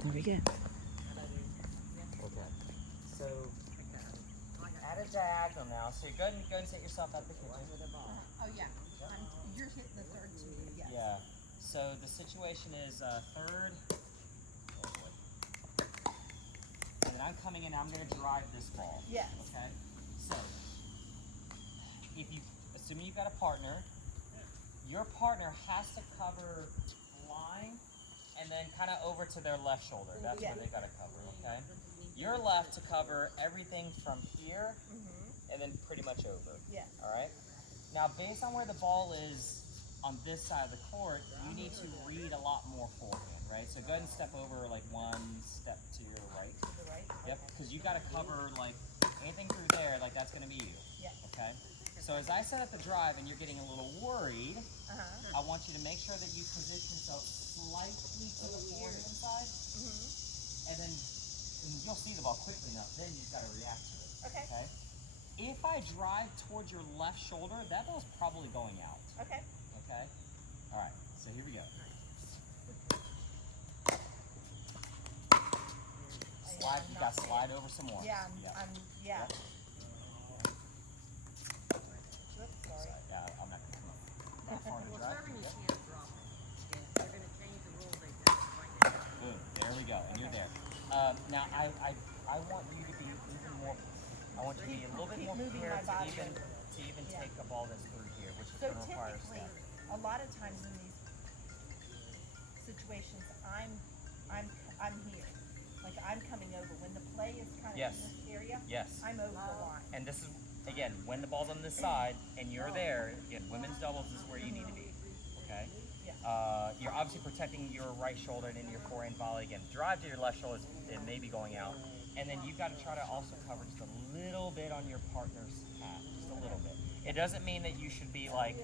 There we go. Okay. So at a diagonal now. So go ahead and set yourself at the kitchen. Oh yeah. You're hitting the third tee. Yes. Yeah. So the situation is third. Oh boy. And then I'm coming in. I'm going to drive this ball. Yes. Okay. So if you, assuming you've got a partner, your partner has to cover line and then kind of over to their left shoulder. That's where they got to cover. Okay. You're left to cover everything from here and then pretty much over. Yes. All right. Now, based on where the ball is on this side of the court, you need to read a lot more forehand, right? So go ahead and step over like one step to your right. To the right. Yep, because you got to cover like anything through there, like that's going to be you. Yeah. Okay. So as I set up the drive and you're getting a little worried, I want you to make sure that you position yourself slightly to the forehand side, and then you'll see the ball quickly enough. Then you've got to react to it. Okay. Okay. If I drive towards your left shoulder, that ball's probably going out. Okay. Okay? All right, so here we go. Slide, you got to slide over some more. Yeah, Yeah. yeah. Yep. Oops, sorry. Yeah, I'm not going to come up that far to drive. Serving, you Yep. can't drop it. They're going to change the rules right now. Good, there we go, and you're there. Now, I want you to be even more, I want you to be a little bit more Keep moving prepared my body to even take a ball that's through here, which is So going to require a typically, step. a lot of times in these situations, I'm here. Like I'm coming over. When the play is kind of Yes. in this area, Yes. I'm over the line. And this is, again, when the ball's on this side and you're there, again, women's doubles is where you need to be, okay? Yeah. You're obviously protecting your right shoulder and then your forehand volley. Again, drive to your left shoulder, it may be going out. And then you've got to try to also cover just a little bit on your partner's path, just a little bit. It doesn't mean that you should be like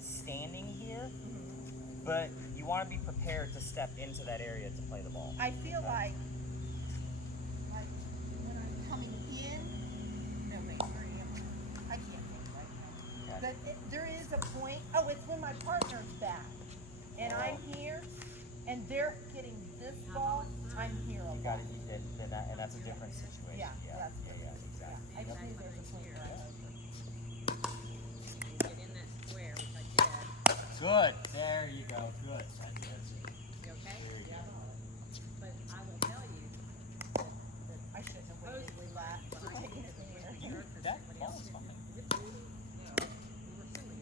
standing here, but you want to be prepared to step into that area to play the ball. I feel like when I'm coming in, no wait, where am I? I can't think right now. Okay. But there is a point. Oh, it's when my partner's back, and I'm here, and they're getting this ball. I'm here a You lot. got it, and that's a different situation. Yeah, yeah, that's exactly. I just knew there was a point where I was. Get in that square, which I did. Good. There you go. Good. You okay? There you go. But I will tell you that I shouldn't have waited supposedly last. when I came to the air, That ball is fine. we were silly.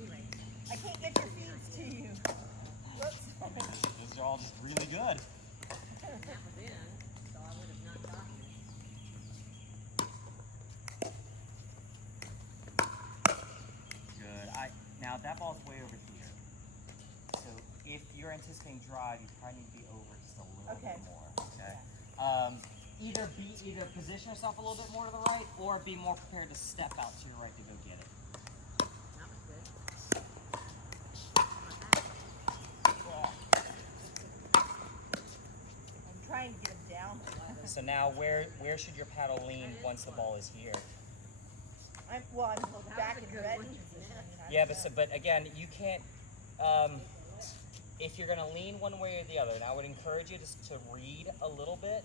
Anyway, I can't get your feet to you. Whoops. Those are all just really good. that was in, so I would have not gotten it. Good. Now that ball's way over here. So if you're anticipating drive, you probably need to be over just a little Okay. bit more. Okay. Either position yourself a little bit more to the right, or be more prepared to step out to your right to go get it. That was good. I'm trying to get him down. So now, where should your paddle lean once the ball is here? I'm back was a in good ready one. position. Yeah, but again, you can't. If you're going to lean one way or the other, and I would encourage you to read a little bit.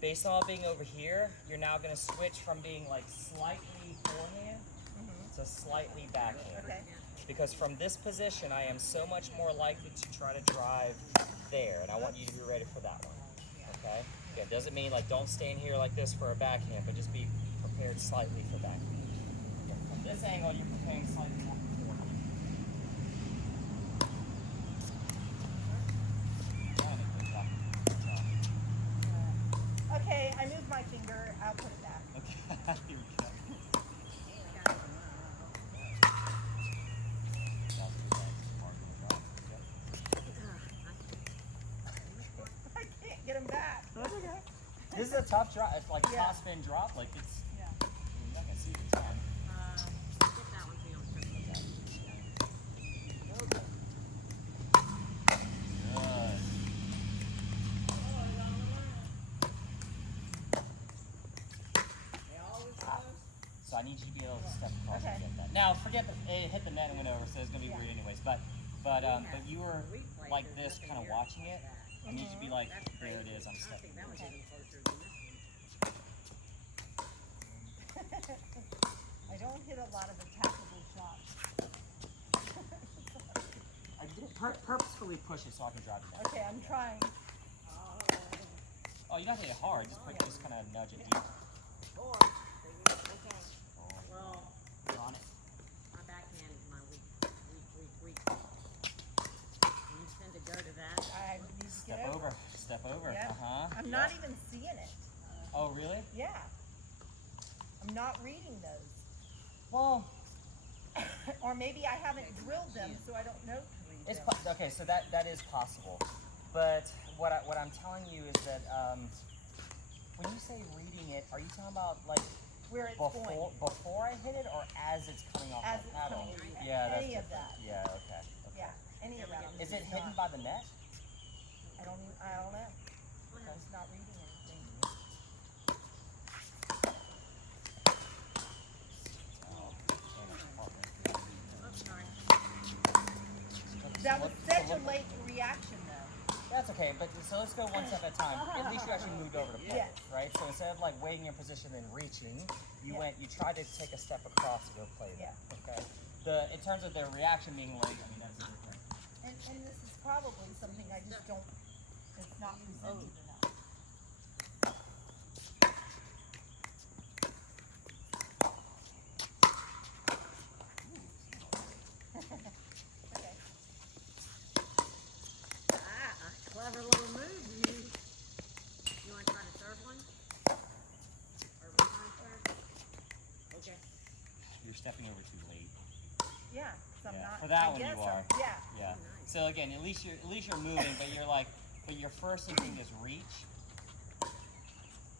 Based on it being over here, you're now going to switch from being like slightly forehand to slightly backhand. Okay. Because from this position, I am so much more likely to try to drive there, and I want you to be ready for that one. Okay? Again, doesn't mean like don't stand here like this for a backhand, but just be prepared slightly for backhand. Again, from this angle, you're preparing slightly more for forehand. Okay, I moved my finger. I'll put it back. Okay, here we go. I can't get him back. This is a tough drop. It's like a Yeah. top spin drop. Like it's. Yeah. You're not gonna see this one. Get that one so you don't trip. Good. So I need you to be able to step across Okay. and get that. Now forget that it hit the net and went over, so it's gonna be Yeah. weird anyways. But But you were like this, kind of watching it, and you should be like, there it is, I'm I stepping. think that was over. even closer than this one. I don't hit a lot of attackable shots. I did purposefully push it so I could drive it down. Okay, I'm trying. Oh, you don't have to hit it hard, just kind of nudge it deep. Okay. Well, You're on it. my backhand is my weak. You tend to go to that. I need to Step get over. Step over. Yeah. I'm Yeah. not even seeing it. Oh, really? Yeah. I'm not reading those. Well, Or maybe I haven't drilled them, so I don't know to read it's them. okay. So that is possible, but what I'm telling you is that when you say reading it, are you talking about like Where it's going. before I hit it or as it's coming off As the it's paddle? coming. Yeah, that's Any of different. that. Yeah. Okay. Yeah. Any of that. I'm Is it just hidden not- by the net? I don't know. I'm just not reading anything. Oops, sorry. That was such a late reaction, though. That's okay, but so let's go one step at a time. At least you actually moved over to play, Yes. right? So instead of like waiting in position and reaching, you Yeah. you tried to take a step across to go play there. Okay. In terms of their reaction being late, I mean that's different. And this is probably something I just don't, it's not presented enough. Okay. Ah, a clever little move, you. You want to try to serve one? Or we want to serve? Okay. You're stepping over too late. Yeah, 'cause I'm Yeah, not. for that I one you guess are. Yeah. Yeah. Nice. So again, at least you're moving, but your first instinct is reach,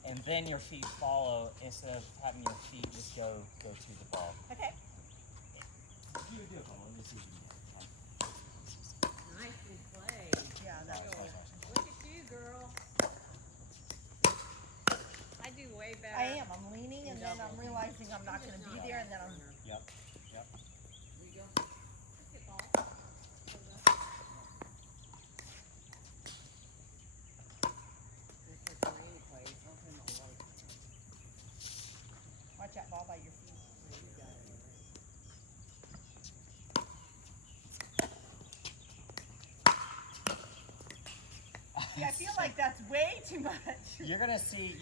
and then your feet follow instead of having your feet just go to the ball. Okay. Do a couple. Let me see if you can. Nicely played. Yeah, that's Sorry. Look at you, girl. I do way better. I am. I'm leaning, and then I'm realizing I'm not going to be there, and then I'm. Yep. Yep. There you go. Good ball. Watch that ball by your feet. See, I feel like that's way too much. You're gonna see.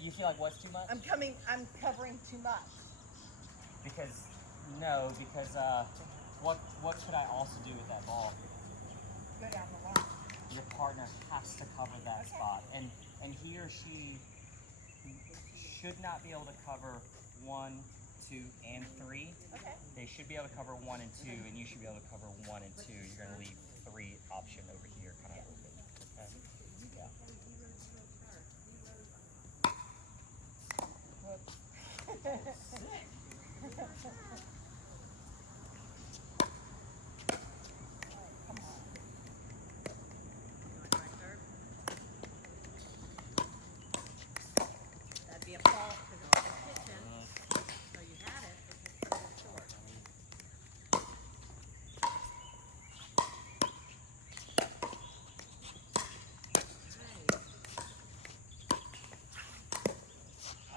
You feel like what's too much? I'm covering too much. Because what could I also do with that ball? Go down the line. Your partner has to cover that Okay. spot, and he or she should not be able to cover 1, 2, and 3. Okay. They should be able to cover 1 and 2, and you should be able to cover 1 and 2. You're gonna leave 3 option over here, kind of open. Okay. Yeah. Come on. You want to try serve? That'd be a fault because it's the kitchen. So you had it, it's just a little short. Nice.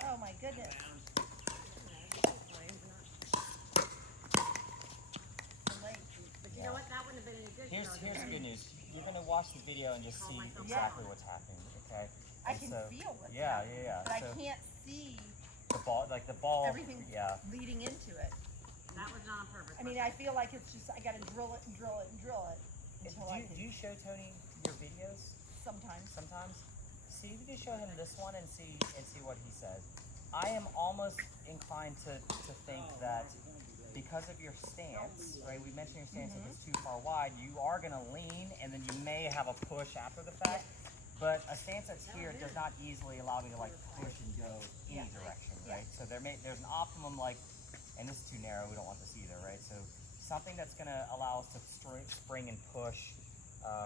Oh my goodness. So late. But you know what? That wouldn't have been any good. Here's you know, the good news. You're gonna watch the video and just see exactly what's happening. Okay. I And can so- feel what's Yeah, happening, yeah, yeah. but So I can't see the ball. everything Yeah. leading into it. That was not on purpose. I mean, I feel like it's just I got to drill it and drill it and drill it until I Do can. you show Tony your videos Sometimes. sometimes? See if you can show him this one and see what he says. I am almost inclined to think that because of your stance, right? We mentioned your stance if it's too far wide, you are gonna lean and then you may have a push after the fact. But a stance that's here does not easily allow me to like push and go any direction, right? So there's an optimum like, and this is too narrow, we don't want this either, right? So something that's gonna allow us to spring and push,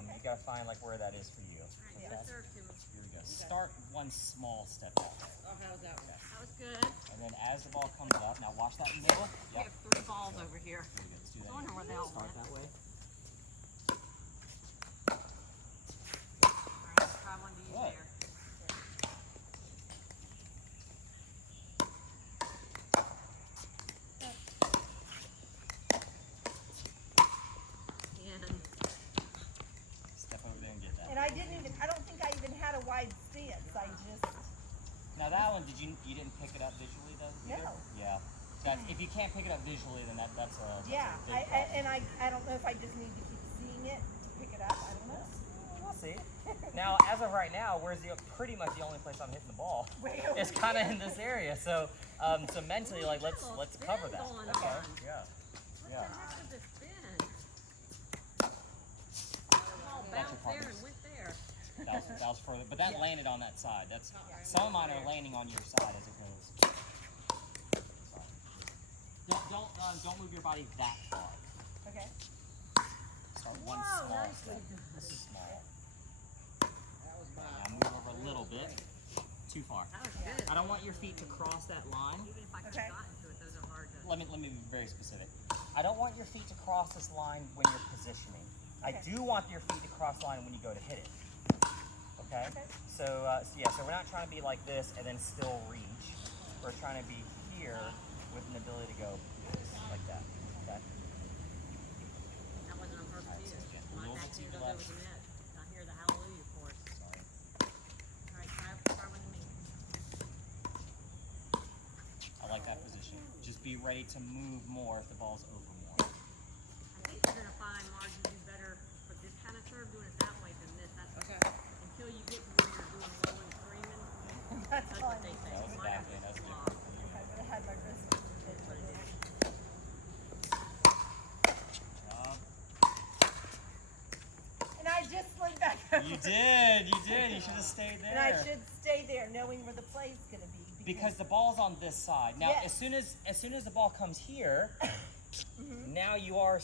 you gotta find like where that is for you. Alright, Okay? go serve to him. Here we go. Start one small step that way. Oh, how's that one? That was good. And then as the ball comes up, now watch that middle. We Yep. have 3 balls over here. Here we go. Let's do that. I wonder where they again. all Start went. that way. one, you didn't pick it up visually though? No. Either? Yeah. That's, if you can't pick it up visually, then that's a Yeah, big problem. I don't know if I just need to keep seeing it to pick it up. I don't know. We'll see. Now, as of right now, where's pretty much the only place I'm hitting the ball? Way over It's kind of in this area. So, so mentally, like let's cover that. Going Okay. on. Yeah. What Yeah. the heck was the spin? The ball That's your bounced there partner's. and went there. That was further, but that Yeah. landed on that side. That's Yeah. some of mine are landing on your side as it goes. Don't move your body that far. Okay. Start one Whoa, small nicely step. done. This is small. Now move over a little bit. Too far. That was good. I don't want your feet to cross that line. Even if I could Okay. have gotten to it, those are hard to. Let me be very specific. I don't want your feet to cross this line when you're positioning. I Okay. do want your feet to cross the line when you go to hit it. Okay? Okay. So we're not trying to be like this and then still reach. We're trying to be here with an ability to go like that. Okay? That wasn't on purpose Alright, so either. again, a My little back bit to hand the goes over left. the net. I hear the hallelujah chorus. Sorry. All right, try one of me. I like that position. Just be ready to move more if the ball's over more. I think you're gonna find, Marge, you do better for this kind of serve doing it that way than this. That's Okay. until you get to where you're doing rolling, screaming. That's That's all what I they need. say. That was You a might have backhand, to that's slob. different. If I would have had my wrist. That's what it is. Job. And I just slid back over. You did. You should have stayed there. And I should stay there knowing where the play's gonna be. Because the ball's on this side. Now, Yes. as soon as the ball comes here, now you are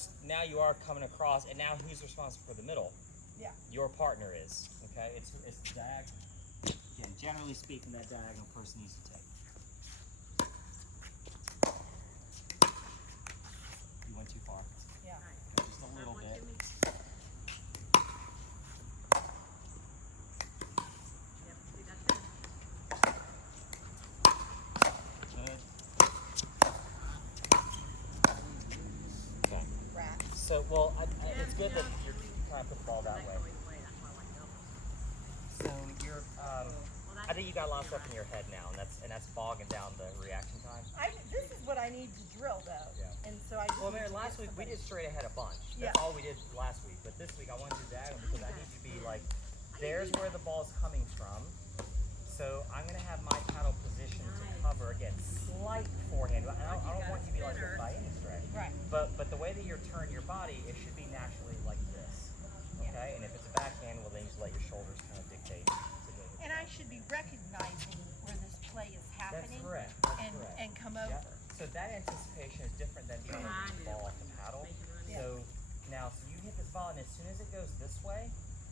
coming across, and now who's responsible for the middle? Yeah. Your partner is. Okay, it's diagonal. Again, generally speaking, that diagonal person needs to take. You went too far. Yeah. All right. Go just a little One bit. to me. Yep, see, that's it. Good. Okay. Rat. So, well, it's good that you're trying to put the ball that That way. go either way. That's why I like doubles. So you're, Well, I think you got a lot of stuff in your head now, and that's bogging down the reaction time. This is what I need to drill though. Yeah. And so I just Well, need Mary, to last get week we somebody- did straight ahead a bunch. That's Yeah. all we did last week. But this week I wanted to do diagonal because I need to be like, there's where the ball's coming from. So I'm gonna have my paddle positioned to cover again, slight forehand. I don't want you to be like this by any stretch. Right. But the way that you're turning your body, it should be naturally like this. Okay? And if it's a backhand, well then you just let your shoulders kind of dictate. And I should be recognizing where this play is That's happening. correct. That's and correct. and come over. Yeah. So that anticipation is different than trying to I hit the knew ball it. off the paddle. Make it run in. So now, so you hit this ball, and as soon as it goes this way,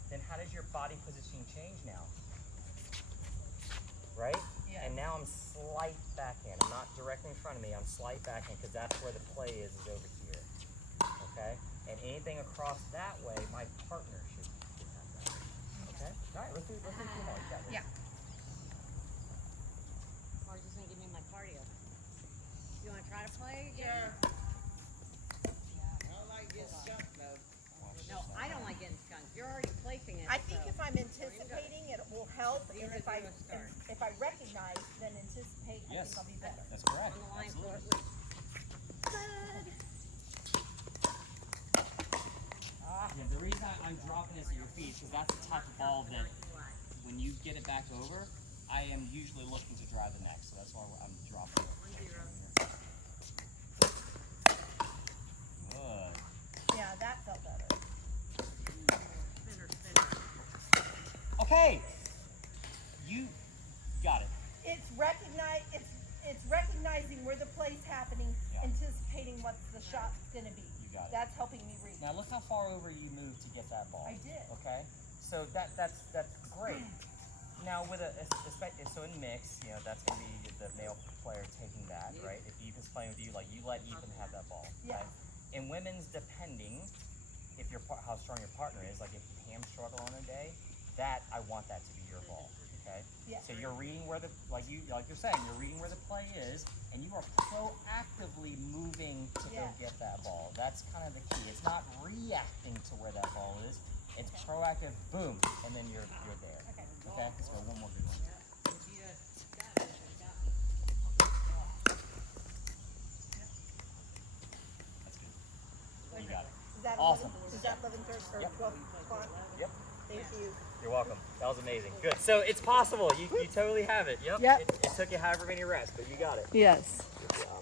then how does your body positioning change now? Right? Yeah. And now I'm slight backhand. I'm not directly in front of me. I'm slight backhand because that's where the play is over here. Okay? And anything across that way, my partner should have that. Okay? All right, let's do two more. You got this. Yeah. Marge is gonna give me my cardio. You wanna try to play again? No, I don't like getting skunked. You're already placing it. I think so. if I'm anticipating, it will help. And if I You're gonna start. if I recognize, then anticipate, I Yes. think I'll be better. That's correct. On the line for Absolutely. it. Good. Yeah, the reason I'm dropping this at your feet is because that's the type of ball that when you get it back over, I am usually looking to drive the next, so that's why I'm dropping it. 1-0. Good. Yeah, that felt better. Spinner. Okay, you got it. It's recognizing where the play's happening, Yeah. anticipating what the shot's gonna be. You got it. That's helping me read. Now look how far over you moved to get that ball. I did. Okay, so that's great. Now with so in mix, you know that's gonna be the male player taking that, right? If Ethan's playing with you, like you let Ethan have that ball. Yeah. Right? In women's, depending if how strong your partner is, like if Pam's struggling on a day, that I want that to be your ball. Okay. Yeah. So you're reading where the like you're saying you're reading where the play is, and you are proactively moving to Yeah. go get that ball. That's kind of the key. It's not reacting to where that ball is. It's proactive. Boom, and then you're there. Okay. Okay. Let's go one more good one. Awesome. Is that 11:30 or Yep. 12 o'clock? Yep. Thank you. You're welcome. That was amazing. Good. So it's possible. You totally have it. Yep. Yep. It took you however many reps, but you got it. Yes. Good job.